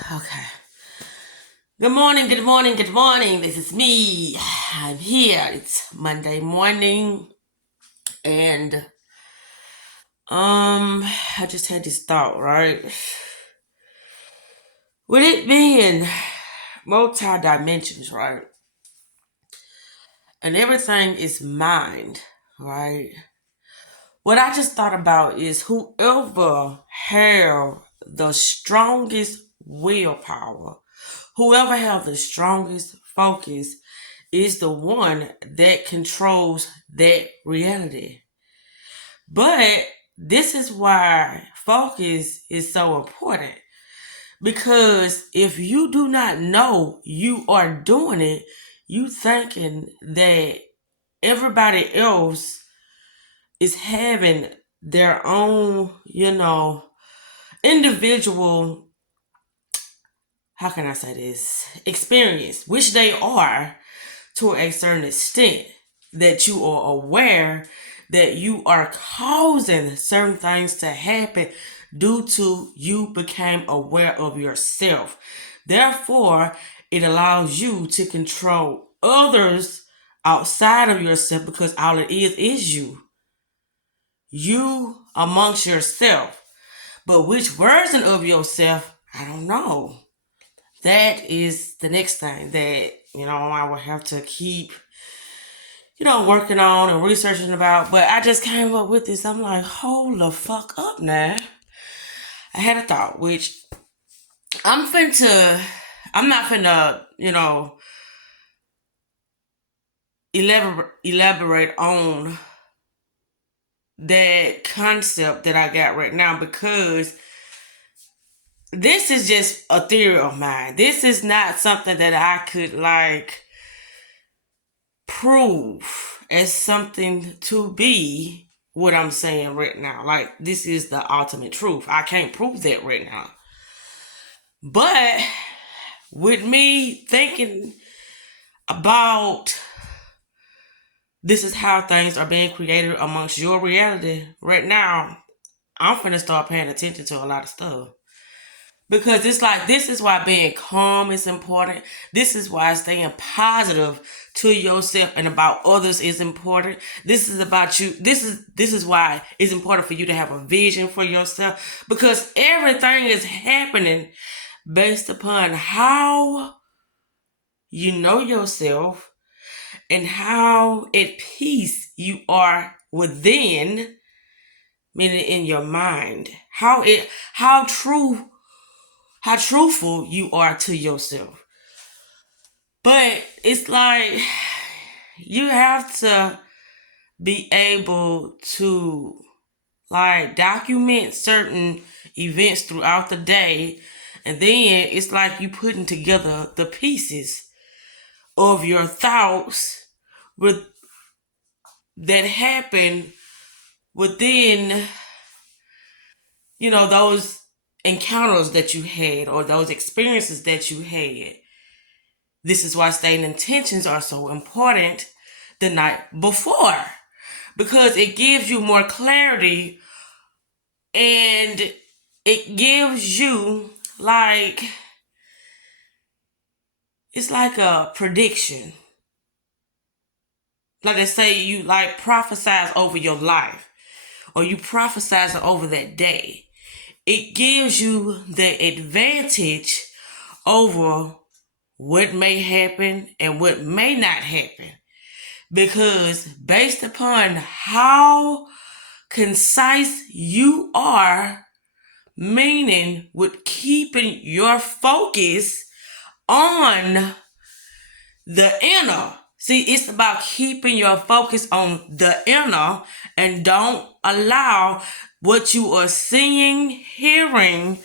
Okay. Good morning, good morning, good morning. This is me. I'm here. It's Monday morning and I just had this thought, right? With it being multi-dimensions, right? And everything is mind, right? What I just thought about is whoever have the strongest willpower, whoever have the strongest focus is the one that controls that reality. But this is why focus is so important. Because if you do not know you are doing it, you thinking that everybody else is having their own, individual, how can I say this, experience, which they are to a certain extent, that you are aware that you are causing certain things to happen due to you became aware of yourself. Therefore, it allows you to control others outside of yourself because all it is you. You amongst yourself. But which version of yourself, I don't know. That is the next thing that, I will have to keep, working on and researching about. But I just came up with this. I'm like, hold the fuck up now. I had a thought, which I'm not finna, elaborate on that concept that I got right now because this is just a theory of mine. This is not something that I could prove as something to be what I'm saying right now. Like, this is the ultimate truth. I can't prove that right now. But with me thinking about this is how things are being created amongst your reality right now, I'm finna start paying attention to a lot of stuff. Because it's like, this is why being calm is important. This is why staying positive to yourself and about others is important. This is about you. This is why it's important for you to have a vision for yourself. Because everything is happening based upon how you know yourself and how at peace you are within, meaning in your mind. How truthful you are to yourself. But it's like you have to be able to document certain events throughout the day, and then it's like you putting together the pieces of your thoughts with that happen within those encounters that you had or those experiences that you had. This is why stating intentions are so important the night before, because it gives you more clarity and it gives you it's like a prediction. Like they say, you prophesize over your life or you prophesize over that day. It gives you the advantage over what may happen and what may not happen. Because based upon how concise you are, meaning with keeping your focus on the inner. See, it's about keeping your focus on the inner and don't allow what you are seeing, hearing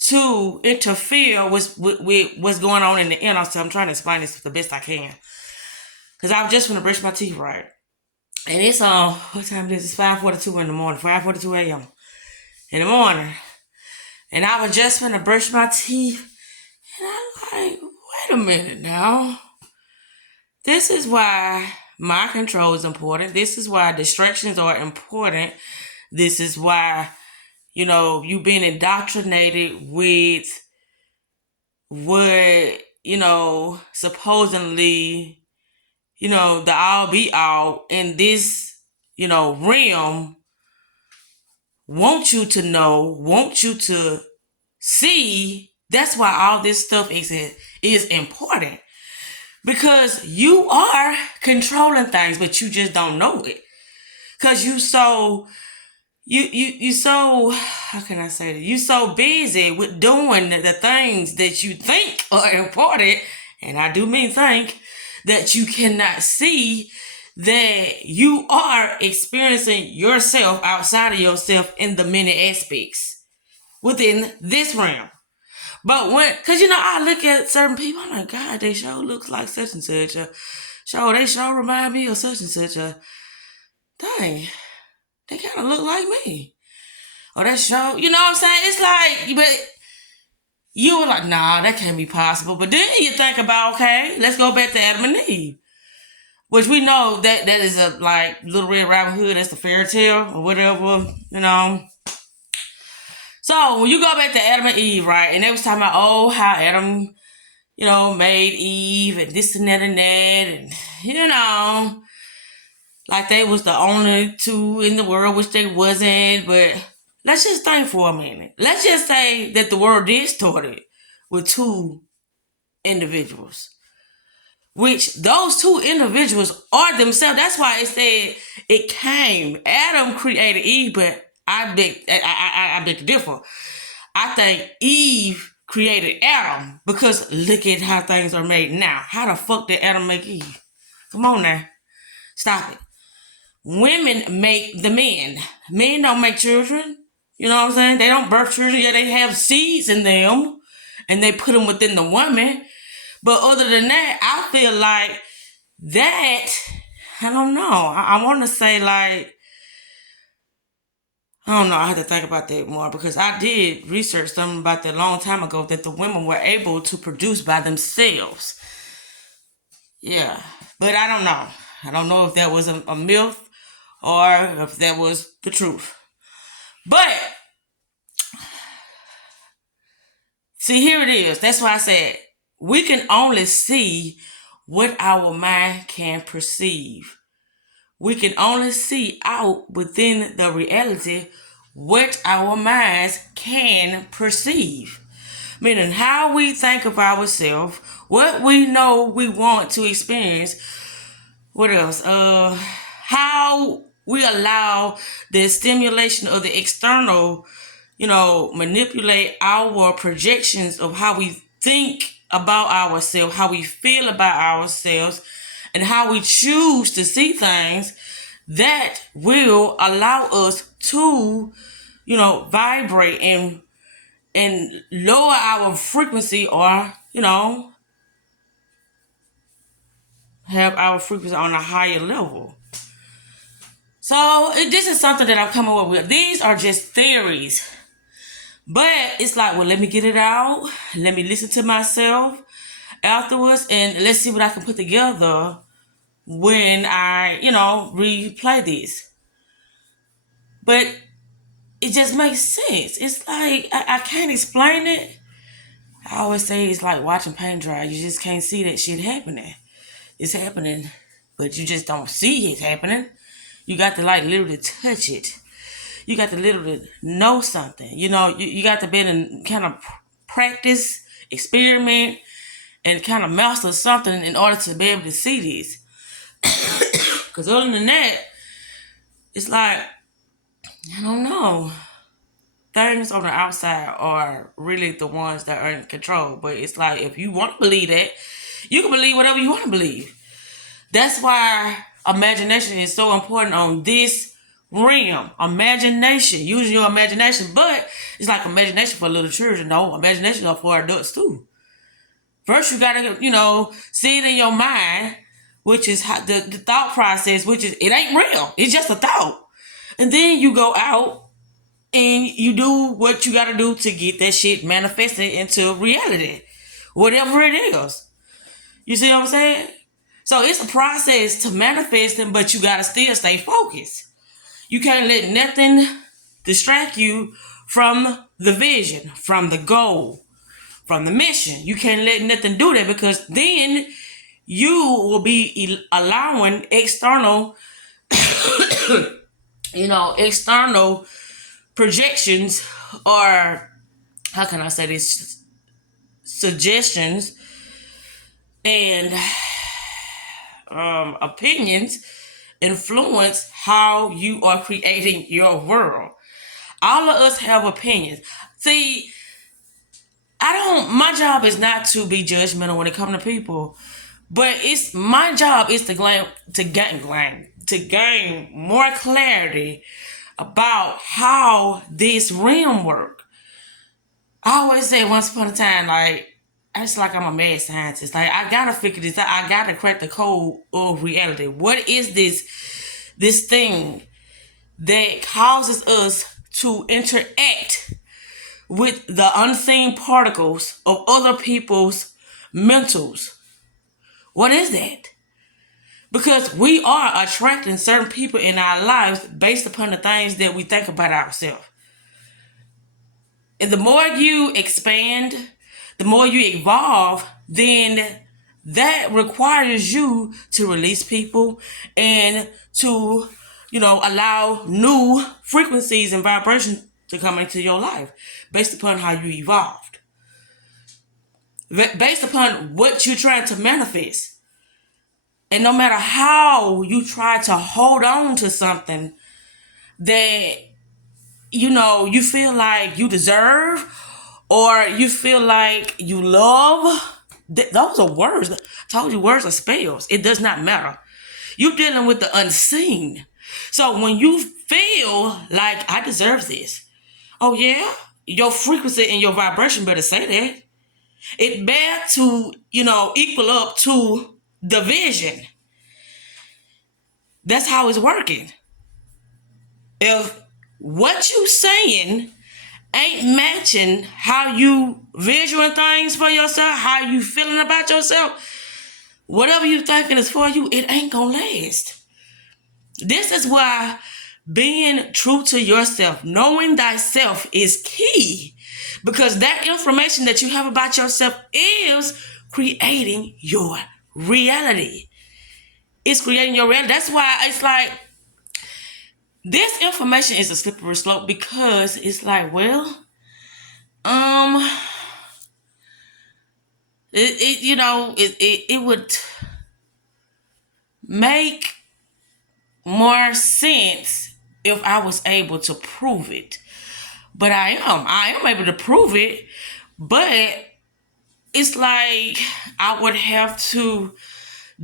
to interfere with what's going on in the inner. So I'm trying to explain this the best I can. Because I was just going to brush my teeth, right? And it's what time is it? It's 5:42 in the morning, 5:42 a.m. in the morning. And I was just going to brush my teeth. And I'm like, wait a minute now. This is why mind control is important. This is why distractions are important. This is why, you being indoctrinated with what, supposedly, the all be all in this, realm want you to know, want you to see. That's why all this stuff is important. Because you are controlling things, but you just don't know it. Because you so, how can I say that? You so busy with doing the things that you think are important, and I do mean think, that you cannot see that you are experiencing yourself outside of yourself in the many aspects within this realm. But cause I look at certain people, I'm like, God, they sure looks like such and such. They sure remind me of such and such. Dang, they kind of look like me. Or that show, you know what I'm saying? It's like, but you were like, nah, that can't be possible. But then you think about, okay, let's go back to Adam and Eve. Which we know that is a like Little Red Riding Hood, that's the fairy tale or whatever, So when you go back to Adam and Eve, right, and they was talking about, how Adam, made Eve and this and that and that, and like they was the only two in the world, which they wasn't. But let's just think for a minute. Let's just say that the world did start with two individuals, which those two individuals are themselves. That's why it said it came. Adam created Eve, but I beg to differ. I think Eve created Adam, because look at how things are made now. How the fuck did Adam make Eve? Come on now. Stop it. Women make the men. Men don't make children. You know what I'm saying? They don't birth children. Yeah, they have seeds in them, and they put them within the woman. But other than that, I feel like that, I don't know. I want to say like, I don't know. I have to think about that more, because I did research something about that a long time ago, that the women were able to produce by themselves. Yeah. But I don't know. I don't know if that was a myth or if that was the truth. But see, here it is. That's why I said we can only see what our mind can perceive. We can only see out within the reality what our minds can perceive. Meaning how we think of ourselves, what we know we want to experience. What else? How we allow the stimulation of the external, manipulate our projections of how we think about ourselves, how we feel about ourselves, and how we choose to see things that will allow us to, vibrate and lower our frequency, or, have our frequency on a higher level. So this is something that I'm coming up with. These are just theories. But it's like, well, let me get it out. Let me listen to myself afterwards, and let's see what I can put together when I, replay this. But it just makes sense. It's like, I can't explain it. I always say it's like watching paint dry. You just can't see that shit happening. It's happening, but you just don't see it happening. You got to like literally touch it. You got to literally know something. You got to be in kind of practice, experiment, and kind of master something in order to be able to see this. Because other than that, it's like, I don't know. Things on the outside are really the ones that are in control. But it's like, if you want to believe that, you can believe whatever you want to believe. That's why imagination is so important on this realm. Imagination. Using your imagination. But it's like imagination for little children. No, imagination is for adults too. First, you got to, see it in your mind, which is how the thought process, which is, it ain't real. It's just a thought. And then you go out and you do what you got to do to get that shit manifested into reality. Whatever it is. You see what I'm saying? So it's a process to manifesting, but you got to still stay focused. You can't let nothing distract you from the vision, from the goal, from the mission. You can't let nothing do that, because then you will be allowing external, external projections, or how can I say this, suggestions and opinions influence how you are creating your world. All of us have opinions. See, my job is not to be judgmental when it comes to people, but my job is to gain more clarity about how this realm works. I always say once upon a time, like, it's like I'm a mad scientist. Like, I gotta figure this out. I gotta crack the code of reality. What is this thing that causes us to interact with the unseen particles of other people's mentals? What is that? Because we are attracting certain people in our lives based upon the things that we think about ourselves. And the more you expand, the more you evolve, then that requires you to release people and to, allow new frequencies and vibrations to come into your life based upon how you evolved. Based upon what you're trying to manifest. And no matter how you try to hold on to something that, you feel like you deserve, or you feel like you love, those are words. I told you, words are spells. It does not matter. You're dealing with the unseen. So when you feel like, I deserve this, oh yeah, your frequency and your vibration better say that. It better to, equal up to the vision. That's how it's working. If what you saying ain't matching how you visualizing things for yourself, how you feeling about yourself, whatever you thinking is for you, it ain't gonna last. This is why being true to yourself, knowing thyself, is key, because that information that you have about yourself is creating your reality. It's creating your reality. That's why it's like, this information is a slippery slope, because it's like, well, it would make more sense if I was able to prove it. But I am able to prove it, but it's like I would have to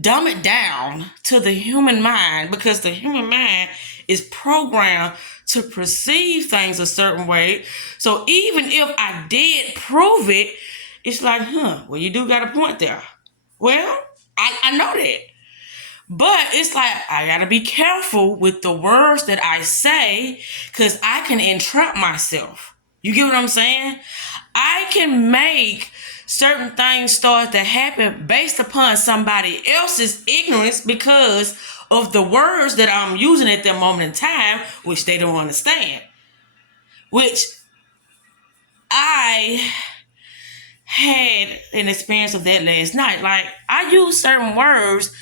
dumb it down to the human mind, because the human mind is programmed to perceive things a certain way. So even if I did prove it, it's like, well, you do got a point there. Well, I know that. But it's like, I gotta be careful with the words that I say, because I can entrap myself. You get what I'm saying? I can make certain things start to happen based upon somebody else's ignorance, because of the words that I'm using at that moment in time, which they don't understand. Which I had an experience of that last night. Like, I used certain words,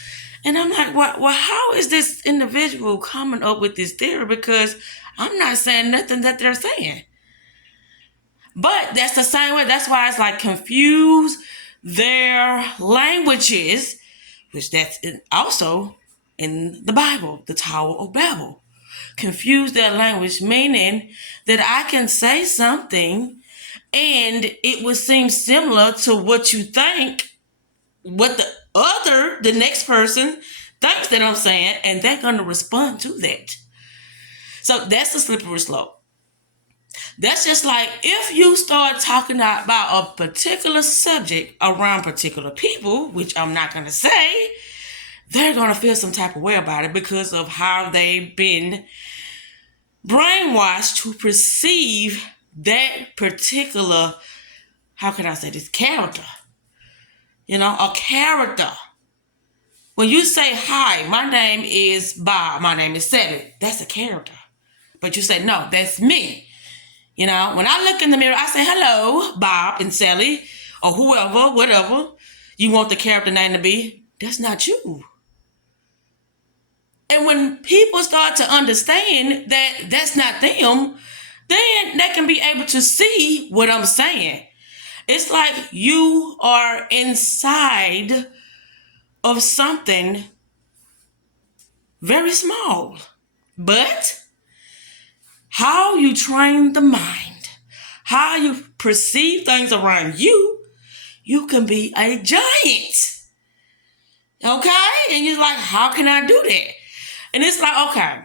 and I'm like, well, how is this individual coming up with this theory? Because I'm not saying nothing that they're saying. But that's the same way. That's why it's like, confuse their languages, which that's also in the Bible, the Tower of Babel. Confuse their language, meaning that I can say something and it would seem similar to what you think, what the next person thinks that I'm saying, and they're going to respond to that. So that's the slippery slope. That's just like, if you start talking about a particular subject around particular people, which I'm not going to say, they're going to feel some type of way about it, because of how they've been brainwashed to perceive that particular, how can I say this, character. A character. When you say, hi, my name is Bob, my name is Sally, that's a character. But you say, no, that's me. When I look in the mirror, I say, hello, Bob and Sally. or whoever, whatever you want the character name to be, that's not you. And when people start to understand that that's not them, then they can be able to see what I'm saying. It's like you are inside of something very small. But how you train the mind, how you perceive things around you, you can be a giant. Okay? And you're like, how can I do that? And it's like, okay,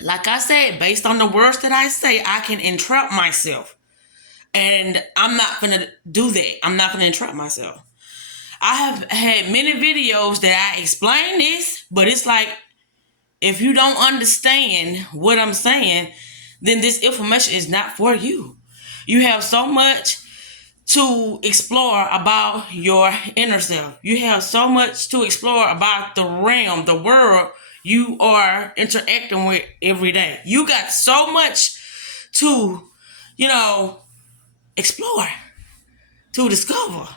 like I said, based on the words that I say, I can entrap myself. And I'm not going to do that. I'm not going to entrap myself. I have had many videos that I explain this, but it's like, if you don't understand what I'm saying, then this information is not for you. You have so much to explore about your inner self. You have so much to explore about the realm, the world you are interacting with every day. You got so much to, explore, to discover.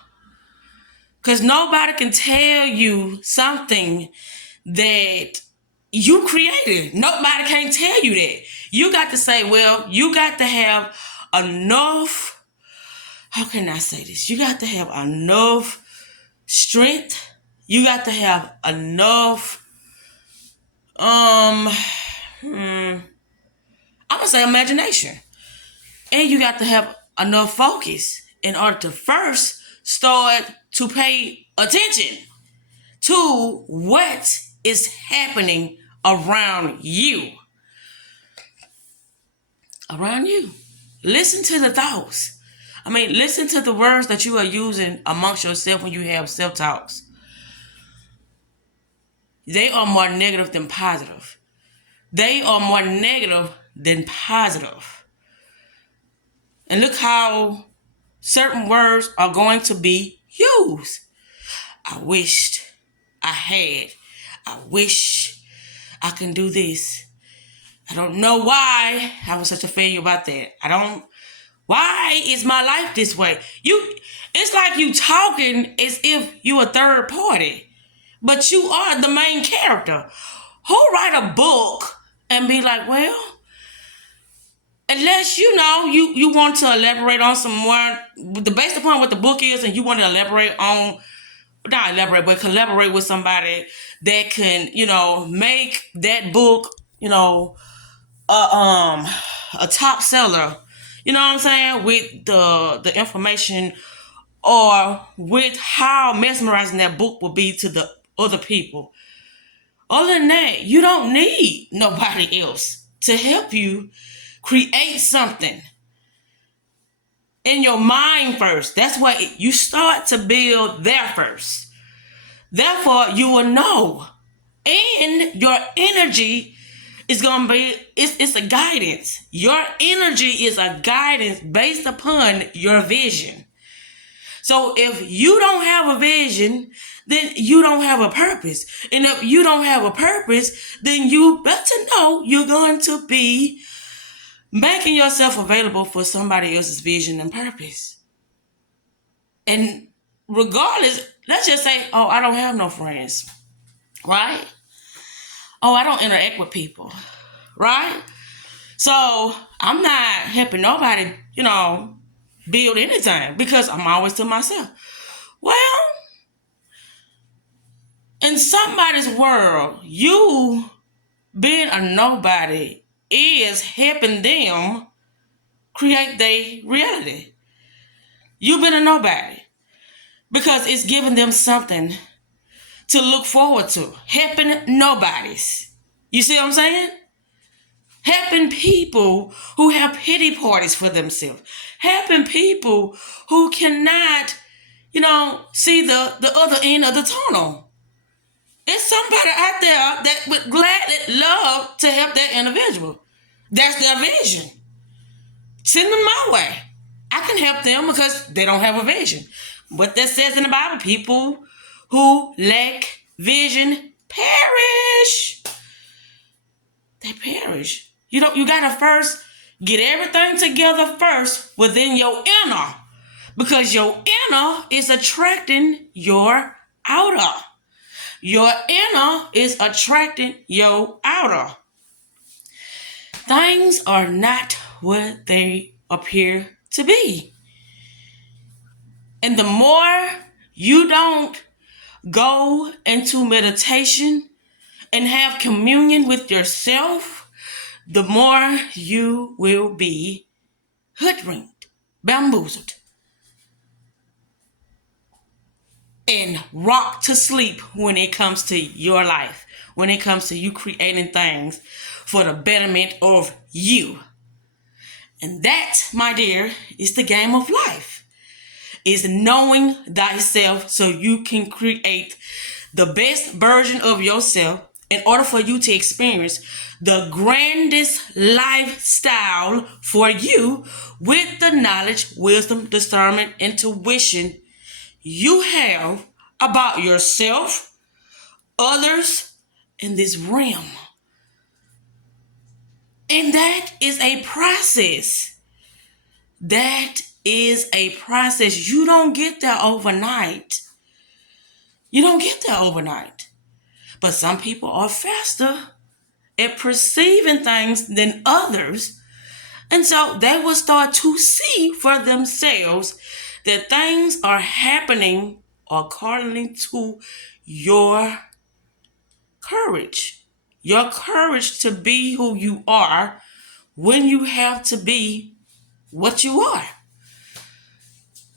Because nobody can tell you something that you created. Nobody can tell you that. You got to say, well, you got to have enough, how can I say this? You got to have enough strength. You got to have enough, I'm going to say imagination. And you got to have enough focus in order to first start to pay attention to what is happening around you. Around you. Listen to the thoughts. Listen to the words that you are using amongst yourself when you have self-talks. They are more negative than positive. They are more negative than positive. And look how certain words are going to be used. I wished I had. I wish I can do this. I don't know why I was such a failure about that. Why is my life this way? It's like you talking as if you a third party, but you are the main character. Who write a book and be like, well, unless you want to elaborate on some more, based upon what the book is, and you want to elaborate on, not elaborate, but collaborate with somebody that can, make that book, a top seller, you know what I'm saying, with the information, or with how mesmerizing that book will be to the other people. Other than that, you don't need nobody else to help you create something in your mind first. That's why you start to build there first. Therefore, you will know. And your energy is going to be, it's a guidance. Your energy is a guidance based upon your vision. So if you don't have a vision, then you don't have a purpose. And if you don't have a purpose, then you better know you're going to be making yourself available for somebody else's vision and purpose. And regardless, let's just say, oh, I don't have no friends, right? Oh, I don't interact with people, right? So I'm not helping nobody, build anything, because I'm always to myself. Well, in somebody's world, you being a nobody is helping them create their reality. You've been a nobody because it's giving them something to look forward to. Helping nobodies. You see what I'm saying? Helping people who have pity parties for themselves. Helping people who cannot, see the other end of the tunnel. There's somebody out there that would gladly love to help that individual. That's their vision. Send them my way. I can help them because they don't have a vision. What that says in the Bible, people who lack vision perish. They perish. You got to first get everything together first within your inner, Because your inner is attracting your outer. Your inner is attracting your outer. Things are not what they appear to be. And the more you don't go into meditation and have communion with yourself, the more you will be hoodwinked, bamboozled, and rocked to sleep when it comes to your life, when it comes to you creating things for the betterment of you. And that, my dear, is the game of life, is knowing thyself so you can create the best version of yourself in order for you to experience the grandest lifestyle for you with the knowledge, wisdom, discernment, intuition you have about yourself, others, and this realm. And that is a process. That is a process. You don't get there overnight. You don't get there overnight. But some people are faster at perceiving things than others. And so they will start to see for themselves that things are happening according to your courage. Your courage to be who you are when you have to be what you are.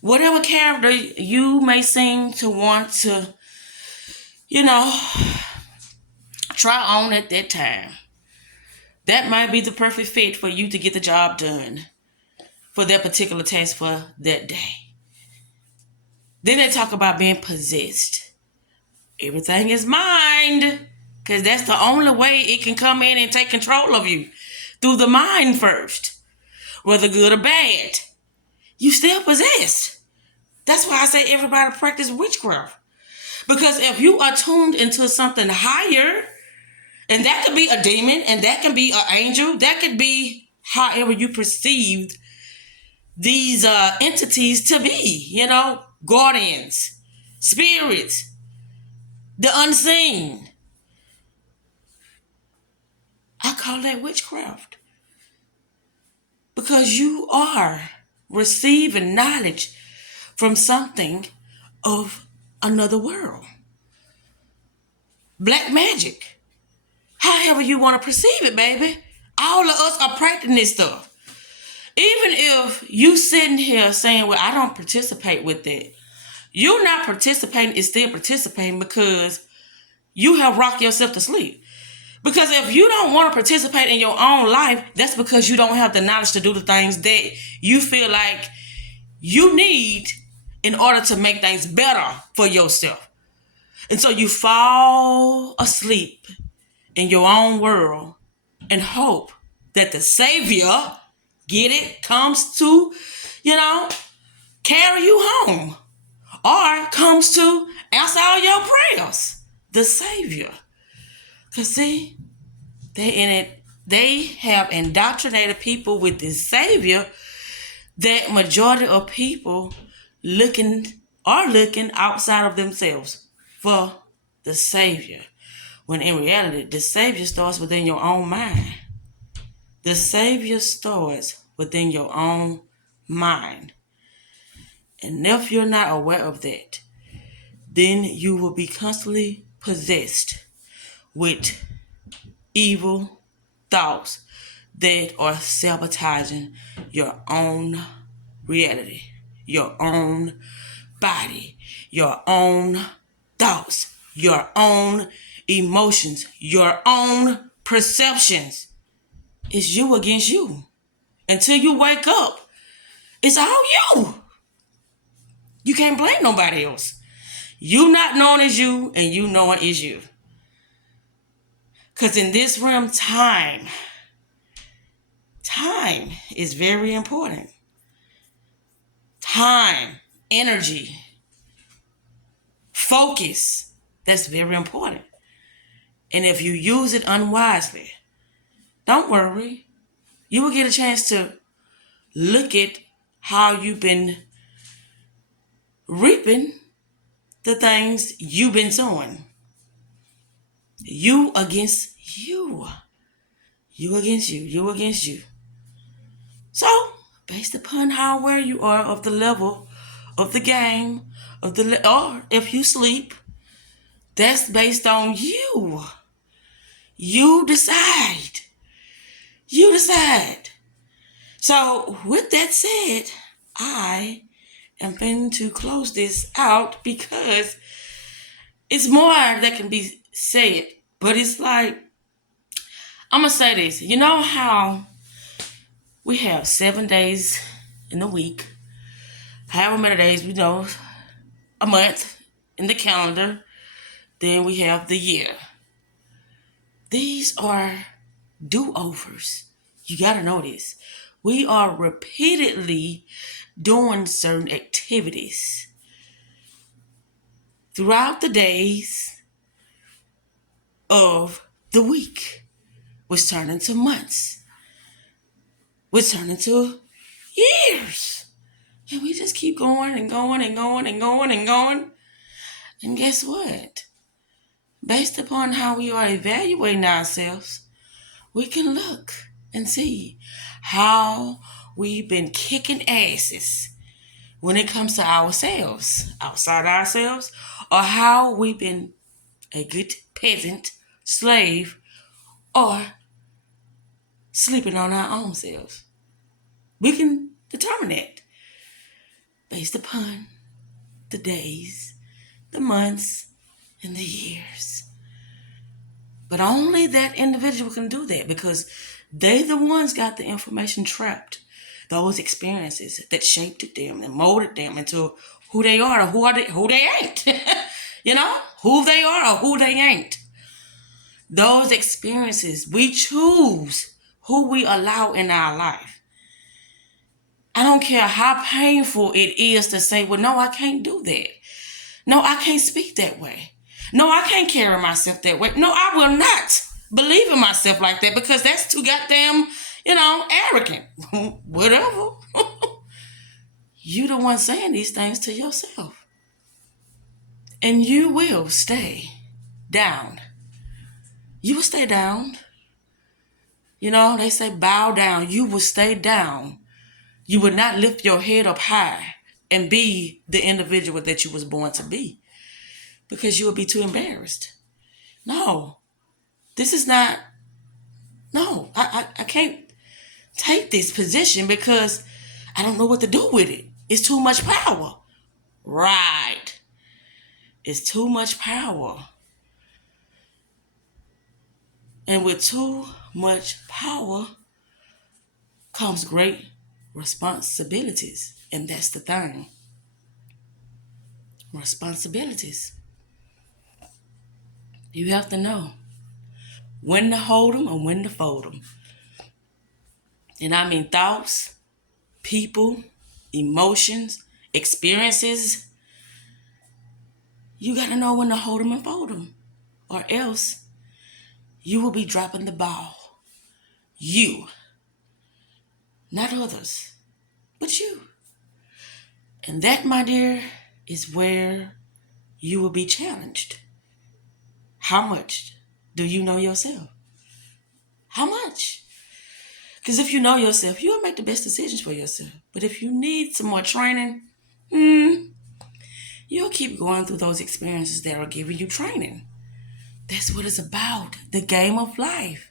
Whatever character you may seem to want to, try on at that time, that might be the perfect fit for you to get the job done for that particular task for that day. Then they talk about being possessed. Everything is mind, because that's the only way it can come in and take control of you, through the mind first. Whether good or bad, you still possessed. That's why I say everybody practice witchcraft. Because if you are tuned into something higher, and that could be a demon, and that can be an angel, that could be however you perceived these entities to be, guardians, spirits, the unseen. I call that witchcraft. Because you are receiving knowledge from something of another world. Black magic. However you want to perceive it, baby. All of us are practicing this stuff. Even if you sitting here saying, well, I don't participate with that. You're not participating, it's still participating, because you have rocked yourself to sleep. Because if you don't want to participate in your own life, that's because you don't have the knowledge to do the things that you feel like you need in order to make things better for yourself. And so you fall asleep in your own world and hope that the Savior, get it, comes to, carry you home, or comes to answer all your prayers. The Savior. Because see, they have indoctrinated people with this Savior that majority of people are looking outside of themselves for the Savior. When in reality, the Savior starts within your own mind. The Savior starts within your own mind. And if you're not aware of that, then you will be constantly possessed with evil thoughts that are sabotaging your own reality, your own body, your own thoughts, your own emotions, your own perceptions. It's you against you. Until you wake up, it's all you. You can't blame nobody else. You not knowing is you, and you knowing is you. Because in this realm, time is very important. Time, energy, focus, that's very important. And if you use it unwisely, don't worry. You will get a chance to look at how you've been reaping the things you've been sowing. You against you. You against you. You against you. So, based upon how aware you are of the level of the game, or if you sleep, that's based on you. You decide. You decide. So, with that said, I am going to close this out because it's more that can be said. But it's like, I'm going to say this. You know how we have 7 days in the week, however many days we know, a month in the calendar, then we have the year. These are do-overs. You got to know this. We are repeatedly doing certain activities throughout the days of the week, which turn into months, which turn into years. And we just keep going and going and going and going and going. And guess what? Based upon how we are evaluating ourselves, we can look and see how we've been kicking asses when it comes to ourselves, outside ourselves, or how we've been a good peasant, slave, or sleeping on our own selves. We can determine that based upon the days, the months, and the years. But only that individual can do that because they the ones got the information trapped. Those experiences that shaped them and molded them into who they are or who they ain't. You know, who they are or who they ain't. Those experiences, we choose who we allow in our life. I don't care how painful it is to say, well, no, I can't do that. No, I can't speak that way. No, I can't carry myself that way. No, I will not believe in myself like that because that's too goddamn, arrogant. Whatever. You the one saying these things to yourself. And you will stay down. You will stay down. They say bow down. You will stay down. You will not lift your head up high and be the individual that you was born to be because you will be too embarrassed. No, this is not. No, I can't take this position because I don't know what to do with it. It's too much power. Right. It's too much power. And with too much power comes great responsibilities. And that's the thing. Responsibilities. You have to know when to hold them and when to fold them. And I mean thoughts, people, emotions, experiences. You got to know when to hold them and fold them. Or else you will be dropping the ball. You. Not others, but you. And that, my dear, is where you will be challenged. How much do you know yourself? How much? Because if you know yourself, you'll make the best decisions for yourself. But if you need some more training, you'll keep going through those experiences that are giving you training. That's what it's about, the game of life.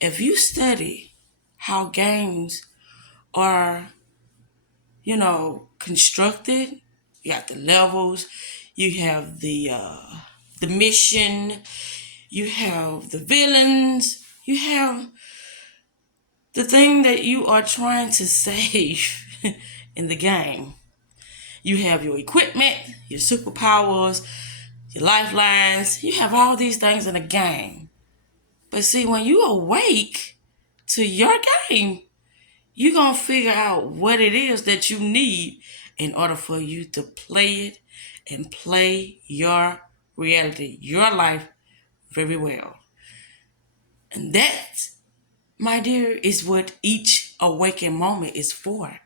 If you study how games are, constructed, you got the levels, you have the mission, you have the villains, you have the thing that you are trying to save in the game. You have your equipment, your superpowers, your lifelines. You have all these things in a game. But see, when you awake to your game, you're going to figure out what it is that you need in order for you to play it and play your reality, your life very well. And that, my dear, is what each awakened moment is for.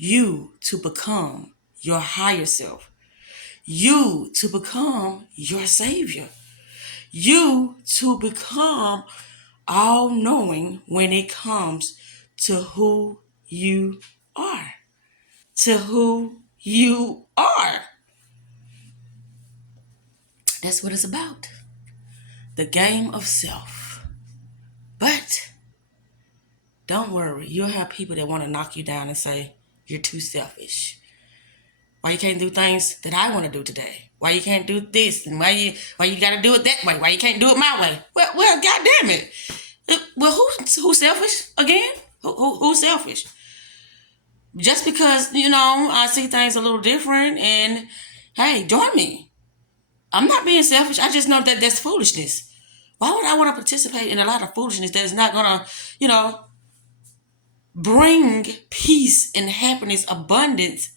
you to become your higher self, you to become your savior, you to become all knowing when it comes to who you are. To who you are. That's what it's about. The game of self. But don't worry, you'll have people that want to knock you down and say, you're too selfish. Why you can't do things that I want to do today? Why you can't do this? And why you got to do it that way? Why you can't do it my way? Well, God damn it. Well, who's selfish again? Who's selfish? Just because, I see things a little different and, hey, join me. I'm not being selfish. I just know that that's foolishness. Why would I want to participate in a lot of foolishness that is not going to, bring peace and happiness, abundance,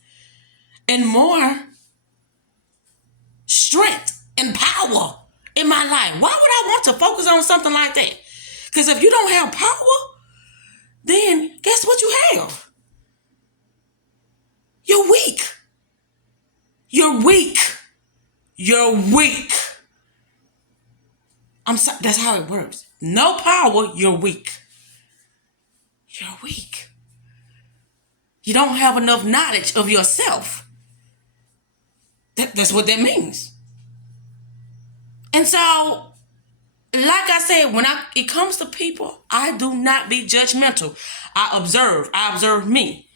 and more strength and power in my life? Why would I want to focus on something like that? Because if you don't have power, then guess what you have? You're weak. You're weak. You're weak. I'm sorry, that's how it works. No power, you're weak. You're weak. You don't have enough knowledge of yourself. That's what that means. And so, like I said, when it comes to people, I do not be judgmental. I observe me.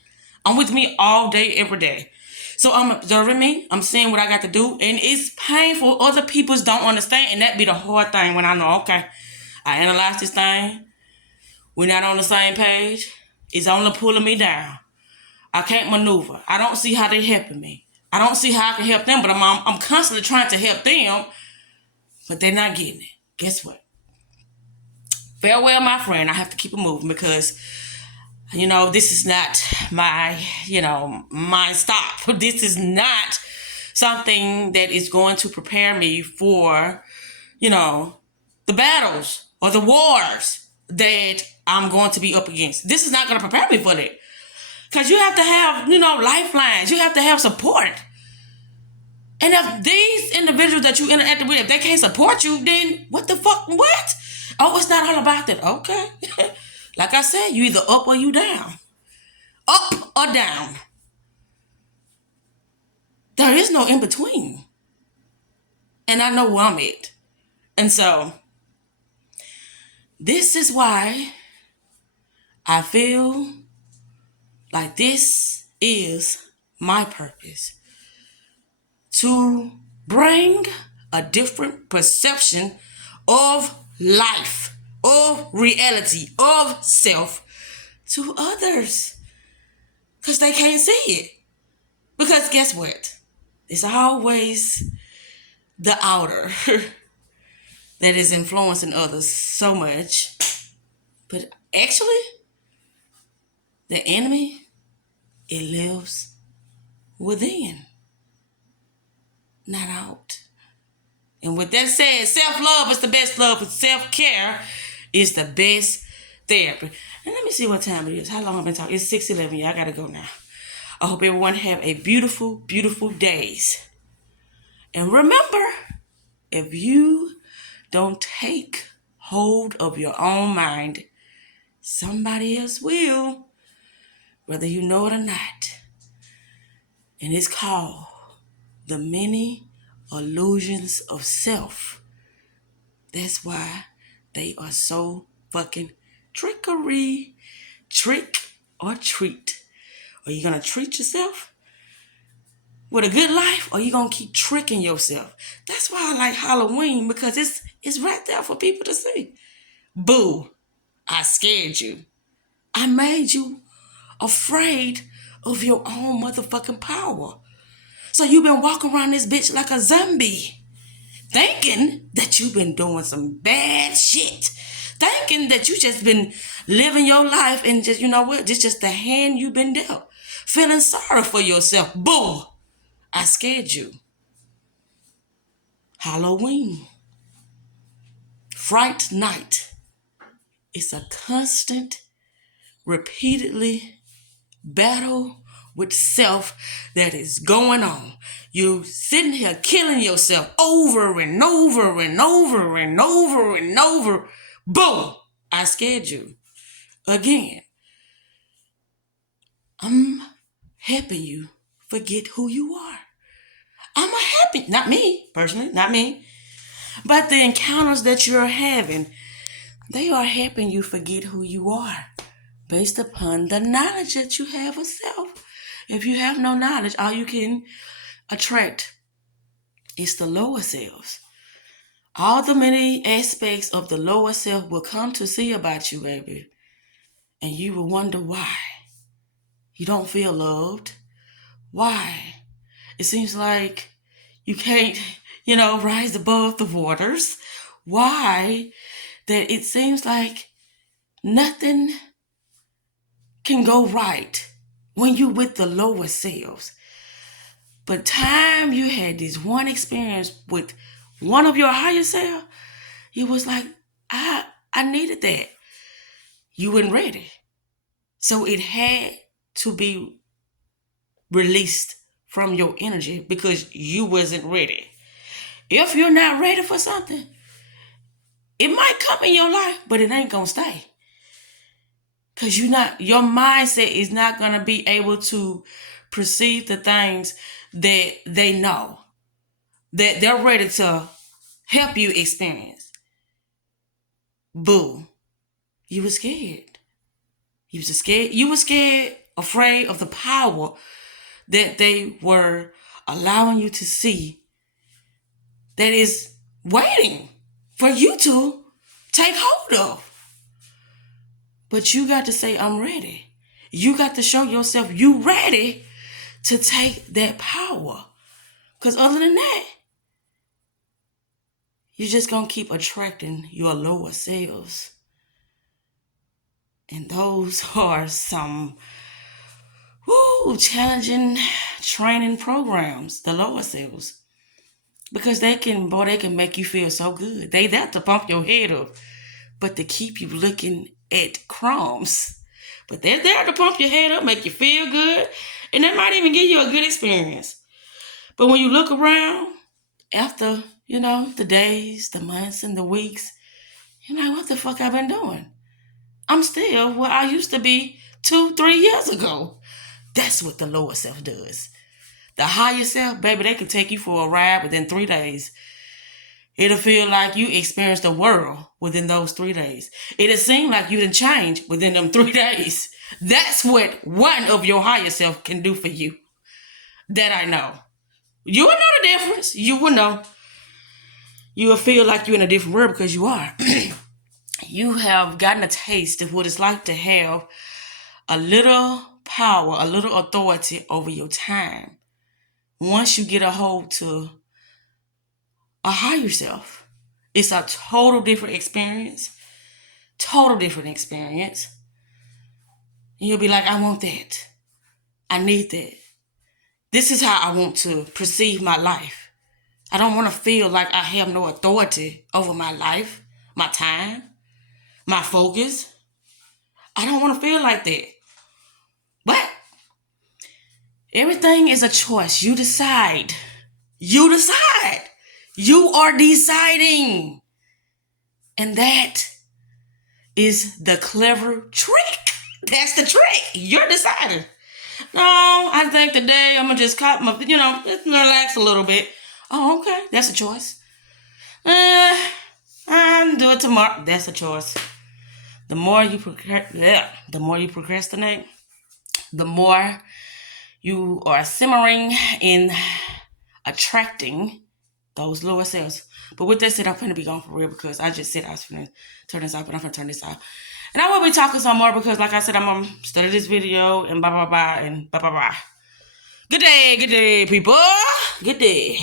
I'm with me all day, every day. So I'm observing me. I'm seeing what I got to do. And it's painful. Other people don't understand. And that be the hard thing when I know, okay, I analyze this thing. We're not on the same page. It's only pulling me down. I can't maneuver. I don't see how they're helping me. I don't see how I can help them, but I'm constantly trying to help them, but they're not getting it. Guess what? Farewell, my friend. I have to keep it moving because, this is not my, my stop. This is not something that is going to prepare me for, the battles or the wars that I'm going to be up against. This is not going to prepare me for that. Because you have to have, lifelines. You have to have support. And if these individuals that you interact with, if they can't support you, then what the fuck? What? Oh, it's not all about that. Okay. Like I said, you either up or you down. Up or down. There is no in between. And I know where I'm at. And so, this is why I feel like this is my purpose. To bring a different perception of life, of reality, of self to others. Because they can't see it. Because guess what? It's always the outer that is influencing others so much. But actually, the enemy, it lives within, not out. And with that said, self-love is the best love, and self-care is the best therapy. And let me see what time it is. How long I've been talking? It's 6:11. Yeah, I gotta go now. I hope everyone have a beautiful, beautiful days. And remember, if you don't take hold of your own mind, somebody else will, whether you know it or not. And it's called the many illusions of self. That's why they are so fucking trickery. Trick or treat. Are you going to treat yourself with a good life, or are you going to keep tricking yourself? That's why I like Halloween, because it's right there for people to see. Boo, I scared you. I made you afraid of your own motherfucking power. So you've been walking around this bitch like a zombie, thinking that you've been doing some bad shit, thinking that you just been living your life and just, you know what, this just the hand you've been dealt, feeling sorry for yourself. Boo, I scared you. Halloween, Fright Night. It's a constant, repeatedly battle with self that is going on. You sitting here killing yourself over and over and over and over and over. Boom! I scared you. Again, I'm helping you forget who you are. Not me, personally, not me. But the encounters that you're having, they are helping you forget who you are based upon the knowledge that you have of self. If you have no knowledge, all you can attract is the lower selves. All the many aspects of the lower self will come to see about you, baby. And you will wonder why. You don't feel loved. Why? It seems like you can't, rise above the waters. Why? That it seems like nothing can go right when you with the lower selves. But time you had this one experience with one of your higher self, you was like, I needed that. You weren't ready. So it had to be released from your energy because you wasn't ready. If you're not ready for something, it might come in your life, but it ain't gonna stay. Because your mindset is not gonna be able to perceive the things that they know, that they're ready to help you experience. Boo. You were scared. You were scared, afraid of the power that they were allowing you to see that is waiting for you to take hold of. But you got to say, I'm ready. You got to show yourself you ready to take that power. Because other than that, you're just going to keep attracting your lower selves. And those are some challenging training programs, the lower selves. Because they can make you feel so good. They there to pump your head up, but to keep you looking at crumbs. But they're there to pump your head up, make you feel good, and they might even give you a good experience. But when you look around after, the days, the months, and the weeks, you're like, what the fuck I've been doing? I'm still where I used to be 2-3 years ago. That's what the lower self does. The higher self, baby, they can take you for a ride within 3 days. It'll feel like you experienced the world within those 3 days. It'll seem like you didn't change within them 3 days. That's what one of your higher self can do for you. That I know. You will know the difference. You will know. You will feel like you're in a different world because you are. You have gotten a taste of what it's like to have a little power, a little authority over your time. Once you get a hold to a higher self, it's a total different experience. Total different experience. And you'll be like, I want that. I need that. This is how I want to perceive my life. I don't want to feel like I have no authority over my life, my time, my focus. I don't want to feel like that. But everything is a choice. You decide. You decide. You are deciding. And that is the clever trick. That's the trick. You're deciding. No, I think today I'm going to just just relax a little bit. Oh, okay. That's a choice. I'll do it tomorrow. That's a choice. The more you procrastinate, the more you are simmering in attracting those lower selves. But with that said, I'm going to be gone for real because I just said I was going to turn this off, but I'm going to turn this off. And I will be talking some more because, like I said, I'm going to study this video and blah, blah, blah, and blah, blah, blah. Good day, people. Good day.